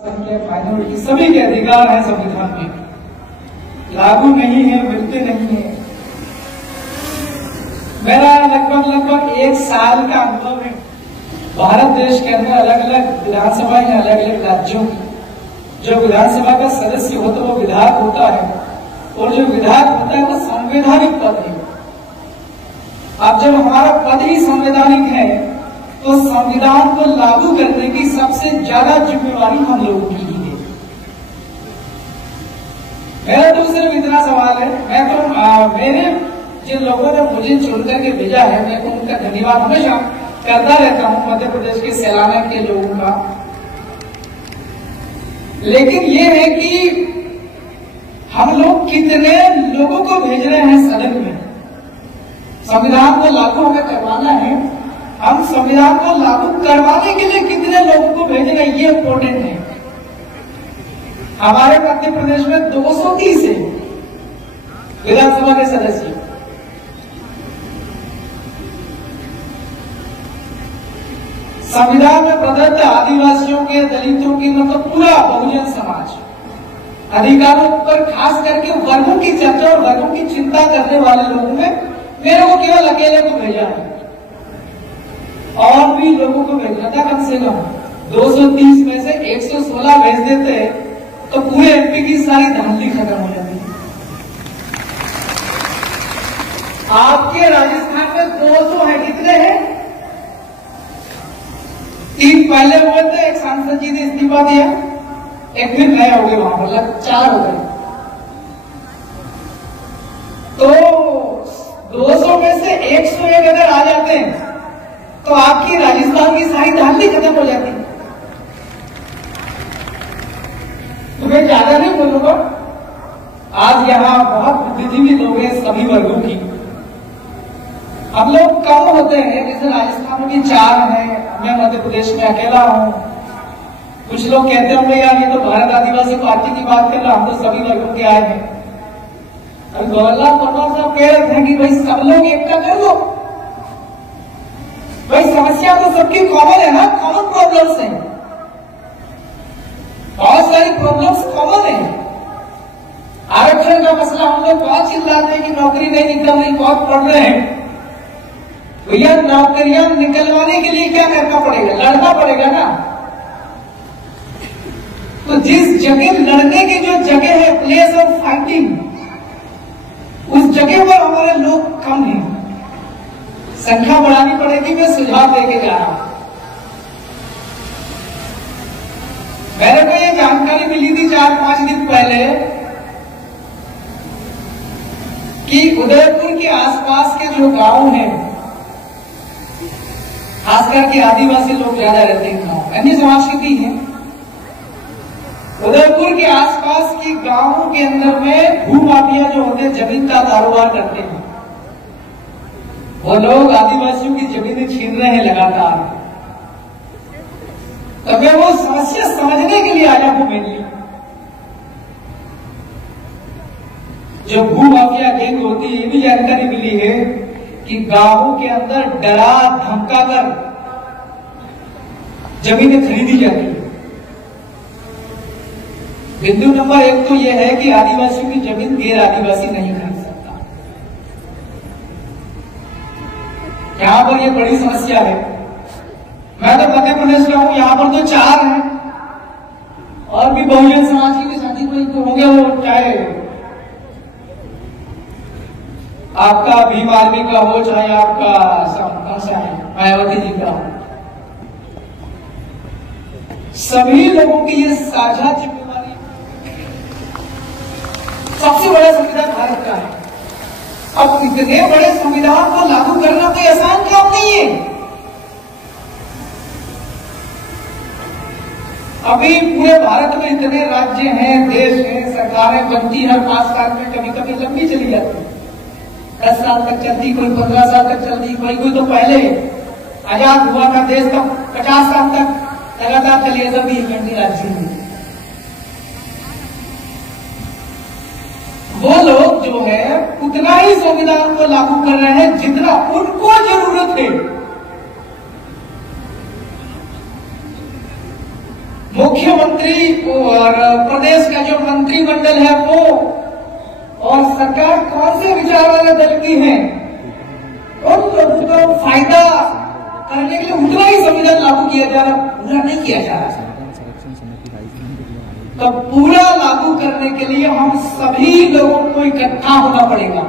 Minority सभी के अधिकार हैं संविधान में, लागू नहीं है, मिलते नहीं है। मेरा लगभग 1 साल का अनुभव है भारत देश के अंदर अलग अलग विधानसभा या अलग अलग राज्यों की। जो विधानसभा का सदस्य होता है वो विधायक होता है, और जो विधायक होता है वो संवैधानिक पद है। अब जब हमारा पद ही संवैधानिक है तो संविधान को लागू करने की सबसे ज्यादा जिम्मेवारी हम लोगों की ही है। मेरा दूसरा भी इतना सवाल है, मैं तो मेरे जिन लोगों ने मुझे चुन करके भेजा है, मैं तो उनका धन्यवाद हमेशा करता रहता हूं, मध्य प्रदेश के सैलाना के लोगों का। लेकिन ये है कि हम लोग कितने लोगों को भेज रहे हैं सदन में। संविधान को लागू हमें करवाना है, हम संविधान को लागू करवाने के लिए कितने लोगों को भेज रहे हैं ये इम्पोर्टेंट है। हमारे मध्य प्रदेश में 230 है विधानसभा के सदस्य। संविधान में प्रदत्त आदिवासियों के, दलितों की, मतलब पूरा बहुजन समाज अधिकारों पर खास करके वर्गों की चर्चा और वर्गों की चिंता करने वाले लोगों में मेरे को केवल अकेले को भेजा है, और भी लोगों को भेजना था। कम से कम 230 में से 116 भेज देते तो पूरे एमपी की सारी धांधली खत्म हो जाती। आपके राजस्थान में 200 है, कितने हैं? 3 पहले हुए थे, एक सांसद जी ने इस्तीफा दिया, एक फिर नए हो गए, वहां मतलब 4 हो गए। तो 200 में से 101 अगर आ जाते हैं तो आपकी राजस्थान की सारी धांधली खत्म हो जाती। तो मैं ज्यादा नहीं बोलूंगा, आज यहाँ बहुत बुद्धिजीवी लोग हैं सभी वर्गों की। हम लोग कम होते हैं, जैसे राजस्थान में भी 4 हैं, मैं मध्य प्रदेश में अकेला हूं। कुछ लोग कहते होंगे यार ये तो भारत आदिवासी पार्टी की बात कर रहा, हम तो सभी वर्गों के आए हैं। अभी गवर्नर परमार साहब कह रहे थे कि भाई सब लोग एकता कर लो। भाई समस्या तो सबकी कॉमन है ना, कॉमन प्रॉब्लम्स हैं, बहुत सारी प्रॉब्लम्स कॉमन है। आरक्षण का मसला हम लोग बहुत चिल्लाते हैं कि नौकरी नहीं निकल रही, बहुत पढ़ रहे हैं। भैया नौकरियां निकलवाने के लिए क्या करना पड़ेगा? लड़ना पड़ेगा ना। तो जिस जगह लड़ने की जो जगह है, प्लेस ऑफ फाइटिंग, उस जगह पर हमारे लोग कम हैं, संख्या बढ़ानी पड़ेगी। मैं सुझाव देके जा रहा हूं। मेरे को ये जानकारी मिली थी 4-5 दिन पहले कि उदयपुर के आसपास के जो गांव हैं, खास करके आदिवासी लोग ज्यादा रहते हैं गांव, अन्य समाज के भी हैं। उदयपुर के आसपास की गांवों के अंदर में भूमाफिया जो होते हैं, जमीन का कारोबार करते हैं, वो लोग आदिवासियों की जमीनें छीन रहे हैं लगातार। तो मैं वो समस्या समझने के लिए आया हूं। मेनली जो भूमाफिया गैंग होती है, ये भी जानकारी मिली है कि गांवों के अंदर डरा धमका कर जमीनें खरीदी जाती है। बिंदु नंबर 1 तो यह है कि आदिवासियों की जमीन गैर आदिवासी नहीं खरीद सकता। यहां पर यह बड़ी समस्या है। मैं तो मध्य प्रदेश का हूं, यहां पर तो 4 हैं, और भी बहुजन समाज की भी साथी कोई तो हो गया, वो चाहे आपका भीम आर्मी का हो, चाहे आपका कौन सा है, मायावती जी का हो, सभी लोगों की ये साझा जिम्मेवारी। सबसे बड़ा संविधान भारत का है। अब इतने बड़े संविधान को लागू करना कोई आसान काम नहीं है। अभी पूरे भारत में इतने राज्य हैं, देश हैं, सरकारें बनती हर 5 साल में, कभी कभी लंबी चली जाती है, 10 साल तक चलती, कोई 15 साल तक चलती, कोई तो पहले आजाद हुआ था देश, तब 50 साल तक लगातार चली है सभी इकट्ठी राज्य में। वो लोग जो है उतना ही संविधान को लागू कर रहे हैं जितना उनको जरूरत है। मुख्यमंत्री और प्रदेश का जो मंत्रिमंडल है वो और सरकार कौन से विचार वाले दल की है, उन लोगों को फायदा करने के लिए उतना ही संविधान लागू किया जा रहा, पूरा नहीं किया जा रहा। तो पूरा लागू करने के लिए हम सभी लोगों को इकट्ठा होना पड़ेगा।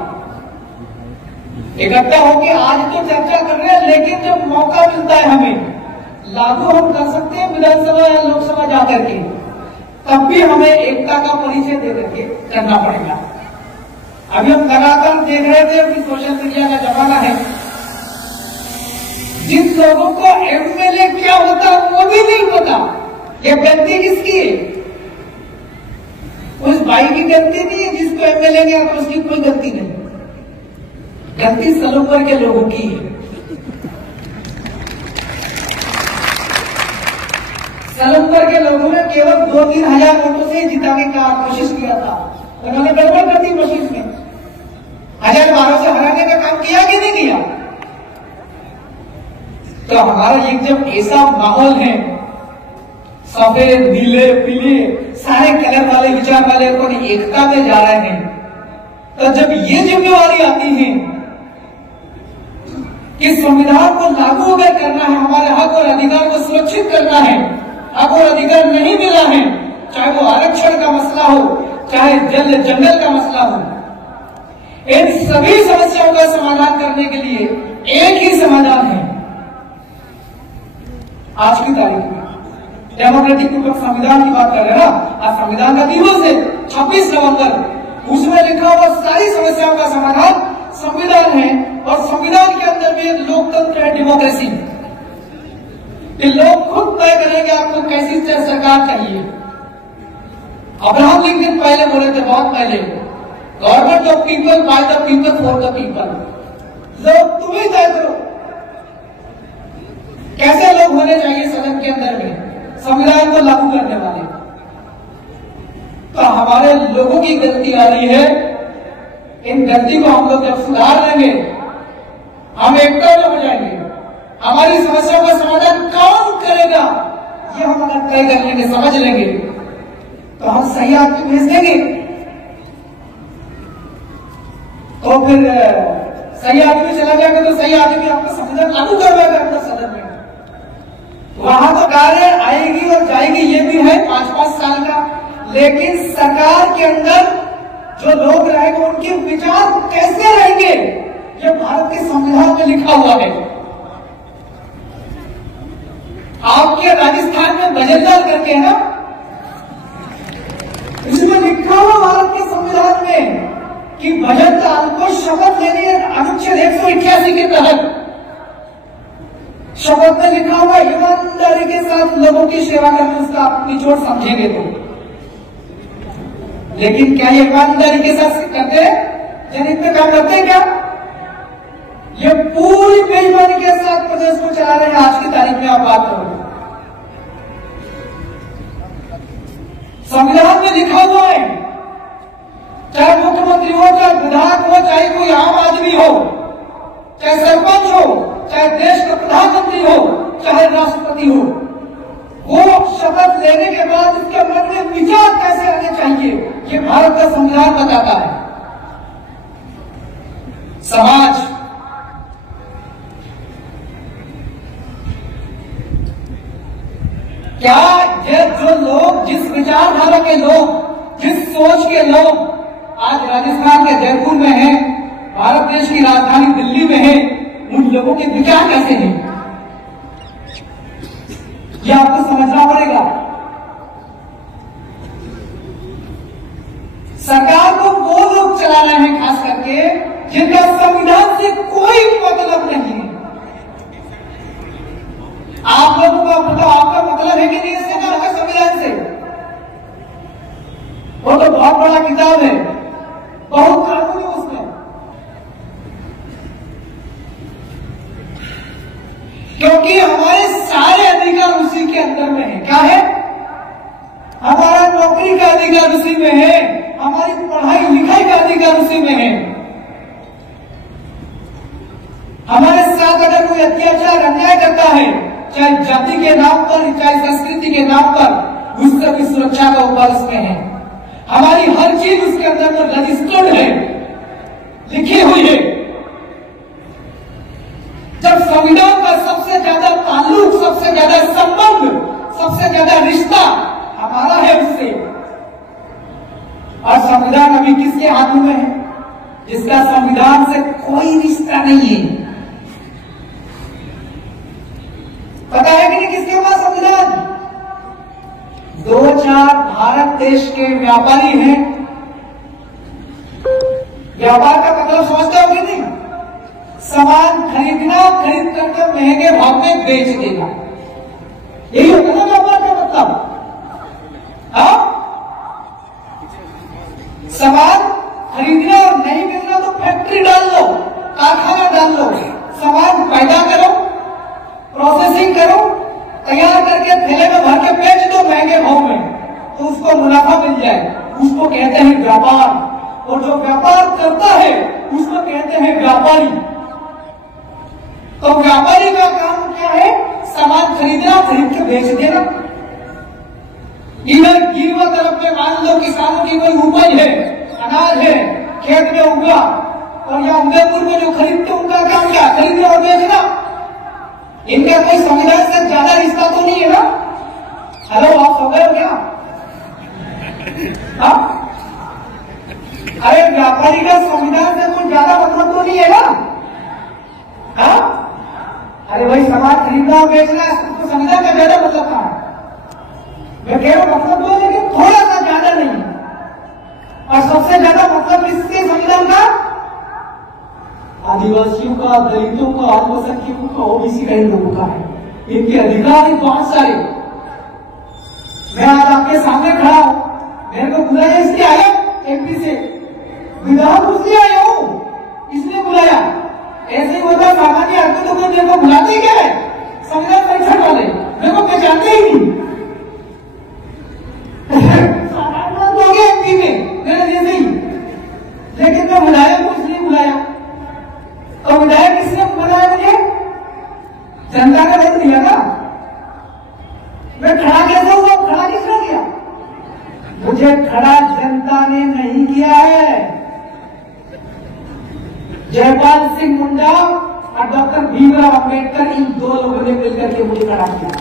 इकट्ठा होकर आज तो चर्चा कर रहे हैं, लेकिन जब मौका मिलता है हमें लागू हम कर सकते हैं विधानसभा या लोकसभा जाकर के, तब भी हमें एकता का परिचय दे करके करना पड़ेगा। अभी हम लगातार देख रहे थे कि सोशल मीडिया का जमाना है, जिन लोगों को एमएलए क्या होता है वो भी नहीं पता। ये गलती किसकी है? उस भाई की गलती नहीं है जिसको एमएलए गया, तो उसकी कोई गलती नहीं, गलती सलोपर के लोगों की है। सलोपर के लोगों ने केवल 2-3 हजार वोटों से जिताने का कोशिश किया था, उन्होंने गड़बड़ कर दी कोशिश में। 1012 से हराने का काम किया कि नहीं किया? तो हमारा एक जब ऐसा माहौल है, सफेद नीले पीले सारे कलर वाले विचार वाले अपन एकता में जा रहे हैं, तो जब ये जिम्मेवारी आती है कि संविधान को लागू अगर करना है, हमारे हक और अधिकार को सुरक्षित करना है, हक और अधिकार नहीं मिला है, चाहे वो आरक्षण का मसला हो, चाहे जल जंगल का मसला हो, इन सभी समस्याओं का समाधान करने के लिए एक ही समाधान है। आज की तारीख में डेमोक्रेटिक संविधान की बात कर रहे हैं ना, आज संविधान का दिवस है 26 नवंबर, उसमें लिखा हुआ सारी समस्याओं का समाधान संविधान है। और संविधान के अंदर भी एक लोकतंत्र है, डेमोक्रेसी, कि लोग खुद तय करेंगे आपको कैसी सरकार चाहिए। अब्राहम लिंकन पहले बोले थे, बहुत पहले, government of people, by the people, for the people. लोग तुम ही तय करो कैसे लोग होने चाहिए सदन के अंदर में संविधान को लागू करने वाले। तो हमारे लोगों की गलती आ रही है, इन गलती को हम लोग जब सुधार लेंगे, हम एकता में हो जाएंगे। हमारी समस्याओं का समाधान कौन करेगा, ये हम अगर तय कर लेंगे, समझ लेंगे, तो हम सही आदमी भेज देंगे। तो फिर सही आदमी चला जाएगा तो सही आदमी आपका संविधान लागू करवाएगा अपना सदन में। वहां तो कार्य आएगी और जाएगी, ये भी है 5-5 साल का, लेकिन सरकार के अंदर जो लोग रहेंगे उनके विचार कैसे रहेंगे, ये भारत के संविधान में लिखा हुआ है। आपके राजस्थान में बजट दल करके है ना, इसमें लिखा हुआ भारत के संविधान में कि बजट दल को शपथ लेनी है। अनुच्छेद 188 के तहत शपथ में लिखा हुआ ईमानदारी के साथ लोगों की सेवा करने, उसका आप निचोड़ समझेंगे तो। लेकिन क्या ये ईमानदारी के साथ करते हैं, जनहित में काम करते हैं क्या? ये पूरी बेईमानी के साथ प्रदेश को चला रहे हैं। आज की तारीख में आप बात करो, संविधान में लिखा हुआ है, चाहे मुख्यमंत्री हो, चाहे विधायक हो, चाहे कोई आम आदमी हो, चाहे सरपंच हो, चाहे देश का प्रधानमंत्री हो, चाहे राष्ट्रपति हो, वो शपथ लेने के बाद उसके मन में विचार कैसे आने चाहिए, ये भारत का संविधान बताता है। समाज क्या ये जो लोग, जिस विचारधारा के लोग, जिस सोच के लोग आज राजस्थान के जयपुर में हैं, भारत देश की राजधानी दिल्ली में है, उन लोगों के विचार कैसे हैं, ये आपको समझना पड़ेगा। सरकार को वो लोग चला रहे हैं खास करके जिनका संविधान से कोई मतलब नहीं है। आप लोगों का बताओ, आपका मतलब है कि नहीं इस सरकार का संविधान से? वो तो बहुत बड़ा किताब है, बहुत कानून है उसमें। क्योंकि हमारे सारे अधिकार उसी के अंदर में है। क्या है? हमारा नौकरी का अधिकार उसी में है, हमारी पढ़ाई लिखाई का अधिकार उसी में है। हमारे साथ अगर कोई अत्याचार अन्याय करता है, चाहे जाति के नाम पर, चाहे संस्कृति के नाम पर, उससे भी सुरक्षा का उपाय इसमें है। हमारी हर चीज उसके अंदर तो रजिस्टर्ड है, लिखी हुई है। जब संविधान का सबसे ज्यादा ताल्लुक, सबसे ज्यादा संबंध, सबसे ज्यादा रिश्ता हमारा है उससे, और संविधान अभी किसके हाथों में है? जिसका संविधान से कोई रिश्ता नहीं है। पता है कि नहीं किसके पास संविधान? 2-4 भारत देश के व्यापारी हैं। व्यापार का मतलब समझते हो कि नहीं? सामान खरीदना, खरीद करके महंगे भाव में बेच देना, यही होता है व्यापार का मतलब। हाँ, सामान खरीदना और नहीं मिलना तो फैक्ट्री डाल लो, कारखाना डाल लो, सामान पैदा करो, प्रोसेसिंग करो, तैयार करके थैले में भर के बेच दो महंगे भाव में, तो उसको मुनाफा मिल जाए। उसको कहते हैं व्यापार। और जो व्यापार करता है उसको कहते हैं व्यापारी। तो व्यापारी का काम क्या है? सामान खरीदना, खरीद के बेच देना। इधर गिरवा तरफ में मान लो किसानों की कोई उपज है, अनाज है, खेत में उगा, और यहाँ उदयपुर में जो खरीदते उनका काम क्या? खरीदना और बेचना। इनका कोई संविधान से ज्यादा रिश्ता तो नहीं है ना? हेलो, आप सो गए हो क्या? हाँ? अरे व्यापारी का संविधान से कुछ ज्यादा मतलब तो नहीं है ना? हाँ? अरे भाई, सामान खरीदना और बेचना, तो संविधान का ज्यादा मतलब कहाँ है? मैं कह रहा हूं मतलब तो, लेकिन थोड़ा सा ज्यादा नहीं है। और सबसे ज्यादा मतलब इसके संविधान का आदिवासियों का, दलितों का, अल्पसंख्यकों का, ओबीसी का, इन लोगों का है। इनके अधिकार हैं बहुत सारे। मैं आज आपके सामने खड़ा हूं, मेरे को बुलाया इसलिए आया एमपी से, विधान उसलिए आया हूं, इसलिए बुलाया। ऐसे ही होता सामान्य आदमी तो कोई मेरे को बुलाते क्या है? संविधान परीक्षण वाले मेरे को पहचानते ही नहीं। साधारण लोग हैं एमपी में मेरे जैसे ही, लेकिन मैं बुलाया तो इसलिए बुलाया। और विधायक किसने बुलाया मुझे? जनता ने वोट दिया ना। मैं खड़ा कैसे हुआ? खड़ा किसने किया? मुझे खड़ा जनता ने नहीं किया है। जयपाल सिंह मुंडा और डॉक्टर भीमराव अंबेडकर, इन 2 लोगों ने मिलकर के मुझे खड़ा किया।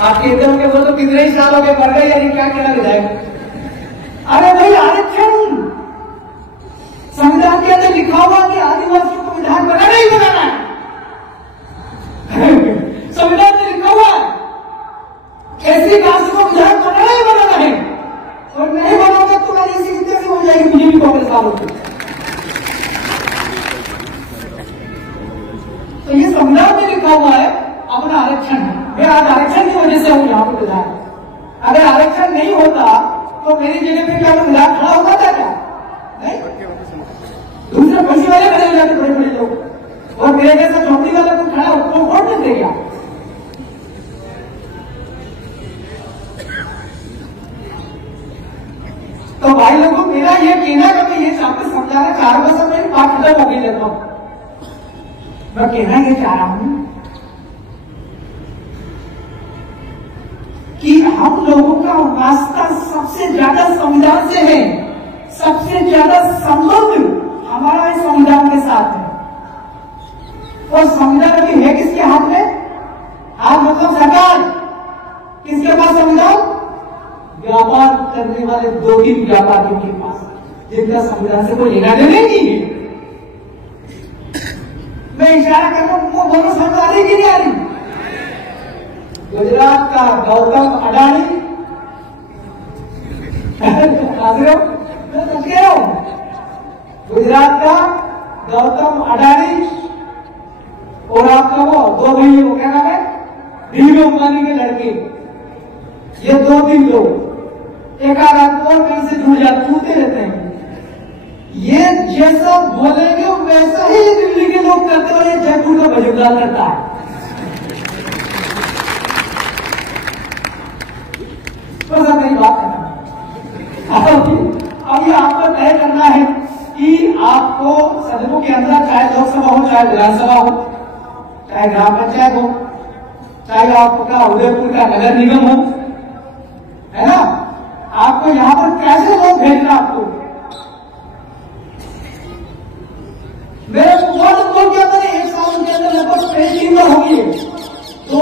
आप कहते होंगे वो तो कितने ही साल हो गए, मर गए, यानी क्या कहना विधायक? अरे भाई, आरक्षण संविधान के अंदर लिखा हुआ कि आदिवासियों को विधान बनाना ही बनाना है। संविधान में लिखा हुआ है ऐसी कास्ट को विधान बनाना ही बनाना है, और नहीं बनाओगे तो तुम्हारी इसी कैसे हो जाएगी बीजेपी कांग्रेस वालों की। तो ये संविधान में लिखा हुआ है अपना आरक्षण है। मैं आज आरक्षण की वजह से हूं यहाँ पर विधायक। अगर आरक्षण नहीं होता तो मेरी जगह पे क्या विधायक खड़ा होता था क्या? नहीं, दूसरे पैसे वाले खड़े हो जाते, बड़े बड़े लोग, और मेरे जैसा झोंपड़ी वाला कोई खड़ा हो तो वोट देते क्या? तो भाई लोगों, मेरा ये कहना है, मैं ये आपको समझाना चाह रहा हूं, सब मेरी बात खत्म हो गई लगभग। मैं कहना ये चाह रहा हूं कि हम लोगों का वास्ता सबसे ज्यादा संविधान से है, सबसे ज्यादा संबंध हमारा इस संविधान के साथ है। और संविधान अभी है किसके हाथ में? हाथ मतलब सरकार। किसके पास संविधान? व्यापार करने वाले 2-3 व्यापारियों के पास, जिनका संविधान से कोई लेना देना नहीं है। मैं इशारा कर रहा हूं, दोनों समझ आ रही कि नहीं आ रही? गुजरात का गौतम अडानी, मैं समझ रहा हूं, गुजरात का गौतम अडानी और आपका वो 2 भाई, वो क्या नाम है, धीरू अंबानी के लड़के, ये 2-3 लोग एक आध और कहीं से जुड़ते रहते हैं। ये जैसा बोलेंगे वैसा ही दिल्ली के लोग करते हैं, और ये जयपुर का भजनलाल करता है। तो सर मेरी बात करना, अब ये आपको तय करना है कि आपको सदनों के अंदर, चाहे लोकसभा हो, चाहे विधानसभा हो, चाहे ग्राम पंचायत हो, चाहे आपका उदयपुर का नगर निगम हो, है ना, आपको यहां पर कैसे लोग भेजना आपको। मेरे को क्या मैंने एक साल के अंदर लगभग 3 बार होगी, 2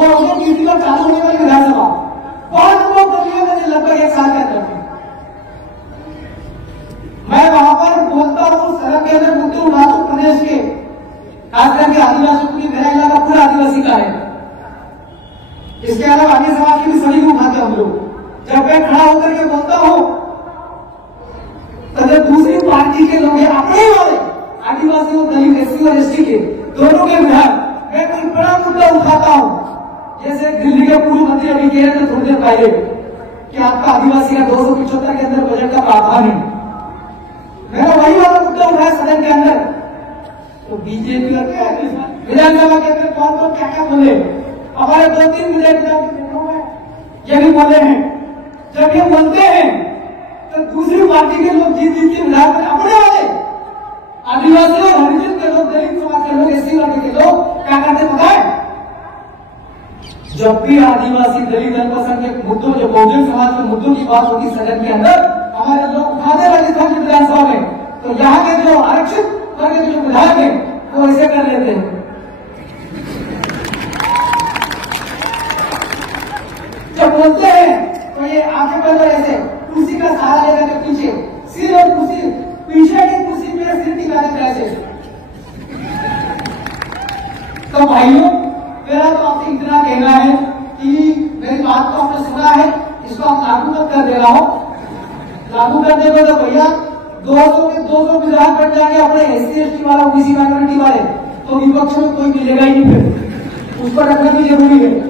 बार चालू होने वाली विधानसभा 5 बार बदली मैंने लगभग 1 साल के अंदर। मैं वहां पर बोलता हूँ, सड़क के अंदर मुद्दे उठाता हूँ प्रदेश के, खास करके आदिवासी, क्योंकि मेरा इलाका पूरा आदिवासी का है। इसके अलावा अन्य समाज की भी सभी को उठाते हम लोग। जब मैं खड़ा होकर के बोलता हूं तो जब दूसरी पार्टी के लोग अपने वाले आदिवासी और दलित, एससी और एसटी के दोनों के विधायक, मैं कोई बड़ा मुद्दा उठाता हूं, जैसे दिल्ली के पूर्व मंत्री अभी कह रहे थे थोड़ी देर पहले कि आपका आदिवासी का 275 के अंदर बजट का प्रावधान है, मैंने वही वाला मुद्दा उठाया सदन के अंदर। तो बीजेपी और विधानसभा के अंदर कौन कौन क्या क्या बोले, हमारे 2-3 विधायक ये भी बोले हैं। जब ये बोलते हैं तो दूसरी पार्टी के लोग जीत के विधायक अपने वाले आदिवासी और हरिजन के लोग, दलित समाज के लोग, एससी वर्ग के लोग क्या करते पता है, जब भी आदिवासी, दलित, अल्पसंख्यक मुद्दों, जो बहुजन समाज के मुद्दों की बात होगी सदन के अंदर, हमारे लोग उठाते राजस्थान की विधानसभा में, तो यहाँ के जो आरक्षित वर्ग के जो विधायक है वो ऐसे कर लेते हैं। जब बोलते हैं तो ये आगे बढ़ ऐसे कुर्सी का सहारा लेकर के पीछे सिर और कुर्सी, पीछे की कुर्सी में सिर टिकाने कैसे। तो भाइयों, मेरा तो आपसे इतना कहना है कि मेरी बात को आपने सुना है, इसको आप लागू मत कर दे रहा हो। लागू कर देगा तो भैया 200 के 200 विधायक बन जाएंगे अपने एससी एसटी वाला, ओबीसी माइनॉरिटी वाले, तो विपक्ष में कोई मिलेगा ही नहीं, फिर उसको रखना भी जरूरी है।